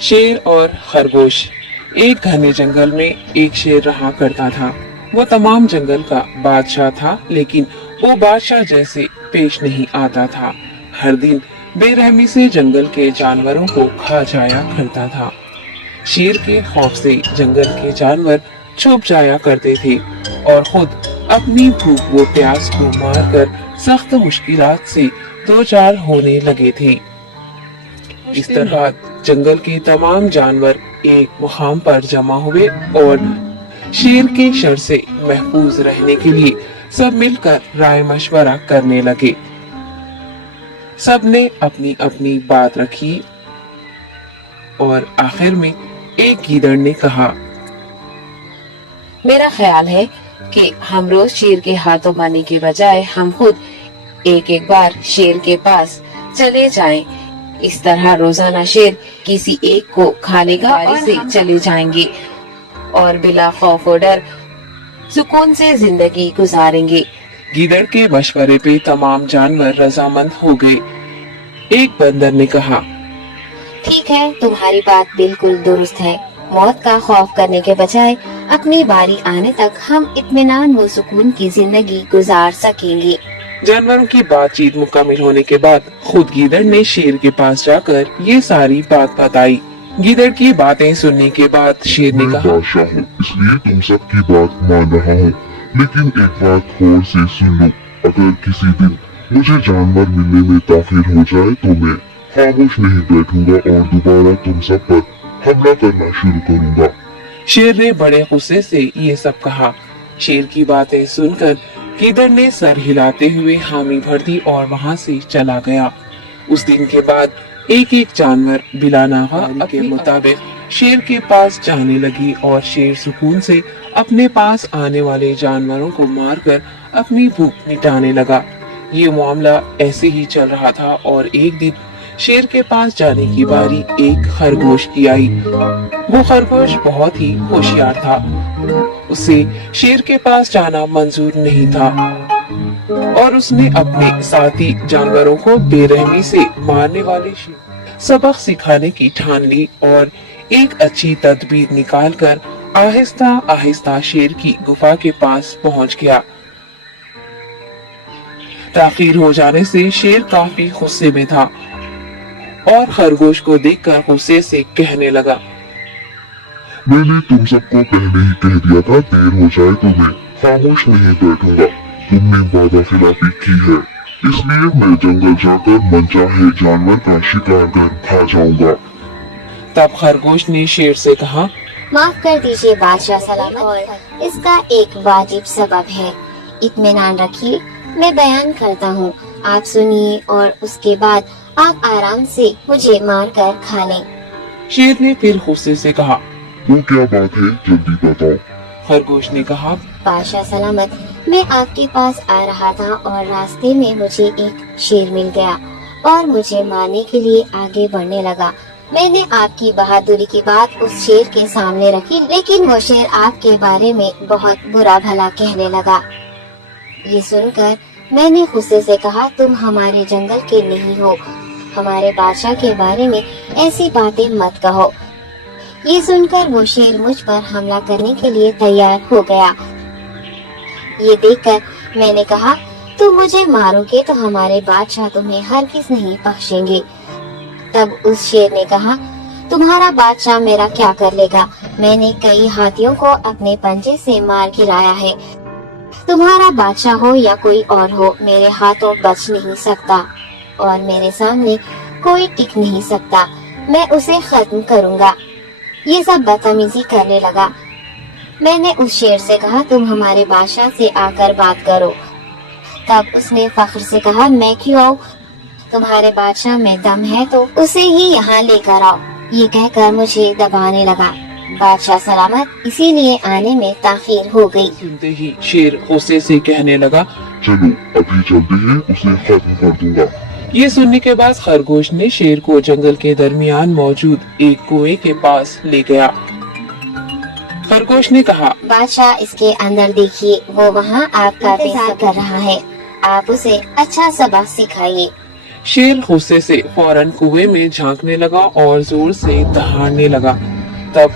शेर और खरगोश। एक घने जंगल में एक शेर रहा करता था। वो तमाम जंगल का बादशाह था, लेकिन वो बादशाह जैसे पेश नहीं आता था। हर दिन बेरहमी से जंगल के जानवरों को खा जाया करता था। शेर के खौफ से जंगल के जानवर छुप जाया करते थे और खुद अपनी भूख व प्यास को मारकर सख्त मुश्किलात से दो चार होने लगे थे। इस तरह जंगल के तमाम जानवर एक मुकाम पर जमा हुए और शेर के शर से महफूज रहने के लिए सब मिलकर राय मशवरा करने लगे। सब ने अपनी अपनी बात रखी और आखिर में एक गीदड़ ने कहा, मेरा ख्याल है कि हम रोज शेर के हाथों मरने के बजाय हम खुद एक एक बार शेर के पास चले जाएं। इस तरह रोजाना शेर किसी एक को खा लेगा और से चले जाएंगे और बिला खौफ और डर सुकून से जिंदगी गुजारेंगे। गीदड़ के मशवरे पे तमाम जानवर रजामंद हो गए। एक बंदर ने कहा, ठीक है, तुम्हारी बात बिल्कुल दुरुस्त है। मौत का खौफ करने के बजाय अपनी बारी आने तक हम इत्मीनान व सुकून की जिंदगी गुजार सकेंगे। जानवरों की बातचीत मुकम्मल होने के बाद खुद गीदड़ ने शेर के पास जाकर ये सारी बात बताई। गीदड़ की बातें सुनने के बाद शेर ने मैं कहा, बादशाह हूँ, इसलिए तुम सबकी बात मान रहा हूँ, लेकिन एक बात गौर से सुन लो। अगर किसी दिन मुझे जानवर मिलने में ताखिर हो जाए तो मैं खामोश नहीं बैठूंगा और दोबारा तुम सब पर हमला करना शुरू करूंगा। शेर ने बड़े गुस्से से ये सब कहा। शेर की बातें सुनकर गीदड़ ने सर हिलाते हुए हामी भर दी और वहाँ से चला गया। उस दिन के बाद एक एक जानवर बिला नागा के मुताबिक शेर के पास जाने लगी और शेर सुकून से अपने पास आने वाले जानवरों को मारकर अपनी भूख मिटाने लगा। ये मामला ऐसे ही चल रहा था और एक दिन शेर के पास जाने की बारी एक खरगोश की आई। वो खरगोश बहुत ही होशियार था। उसे शेर के पास जाना मंजूर नहीं था और उसने अपने साथी जानवरों को बेरहमी से मारने वाले शेर सबक सिखाने की ठान ली और एक अच्छी तदबीर निकालकर आहिस्ता आहिस्ता शेर की गुफा के पास पहुंच गया। ताखीर हो जाने से शेर काफी गुस्से में था और खरगोश को देखकर गुस्से से कहने लगा, मैंने तुम सबको पहले ही कह दिया था, देर हो जाए तो मैं खामोश नहीं बैठूंगा। तुमने वादा खिलाफी की है, इसलिए मैं जंगल जाकर मनचाहे जानवर का शिकार कर खा जाऊंगा। तब खरगोश ने शेर से कहा, माफ कर दीजिए बादशाह सलामत, और इसका एक वाजिब सबब है। इत्मीनान रखिए, मैं बयान करता हूँ, आप सुनिए और उसके बाद आप आराम से मुझे मार कर खा लें। शेर ने फिर गुस्से से कहा, वो क्या बात है, जल्दी बताओ। खरगोश ने कहा, बादशाह सलामत, मैं आपके पास आ रहा था और रास्ते में मुझे एक शेर मिल गया और मुझे मारने के लिए आगे बढ़ने लगा। मैंने आपकी बहादुरी की बात उस शेर के सामने रखी, लेकिन वो शेर आपके बारे में बहुत बुरा भला कहने लगा। ये सुनकर मैंने गुस्से से कहा, तुम हमारे जंगल के नहीं हो, हमारे बादशाह के बारे में ऐसी बातें मत कहो। ये सुनकर वो शेर मुझ पर हमला करने के लिए तैयार हो गया। ये देखकर मैंने कहा, तुम मुझे मारोगे तो हमारे बादशाह तुम्हें हरगिज़ नहीं बख्शेंगे। तब उस शेर ने कहा, तुम्हारा बादशाह मेरा क्या कर लेगा? मैंने कई हाथियों को अपने पंजे से मार गिराया है। तुम्हारा बादशाह हो या कोई और हो, मेरे हाथों बच नहीं सकता और मेरे सामने कोई टिक नहीं सकता। मैं उसे खत्म करूंगा। ये सब बदतमीजी करने लगा। मैंने उस शेर से कहा, तुम हमारे बादशाह से आकर बात करो। तब उसने फख्र से कहा, मैं क्यों आऊँ? तुम्हारे बादशाह में दम है तो उसे ही यहाँ लेकर आओ। ये कहकर मुझे दबाने लगा। बादशाह सलामत, इसीलिए आने में ताखीर हो गई। सुनते ही शेर गुस्से से कहने लगा, चलो अभी चलते हैं, उसे खत्म कर दूंगा। ये सुनने के बाद खरगोश ने शेर को जंगल के दरमियान मौजूद एक कुएं के पास ले गया। खरगोश ने कहा, बादशाह इसके अंदर देखिए, वो वहाँ आपका इंतजार कर रहा है। आप उसे अच्छा सबक सिखाइए। शेर गुस्से से फौरन कुएं में झांकने लगा और जोर से दहाड़ने लगा। तब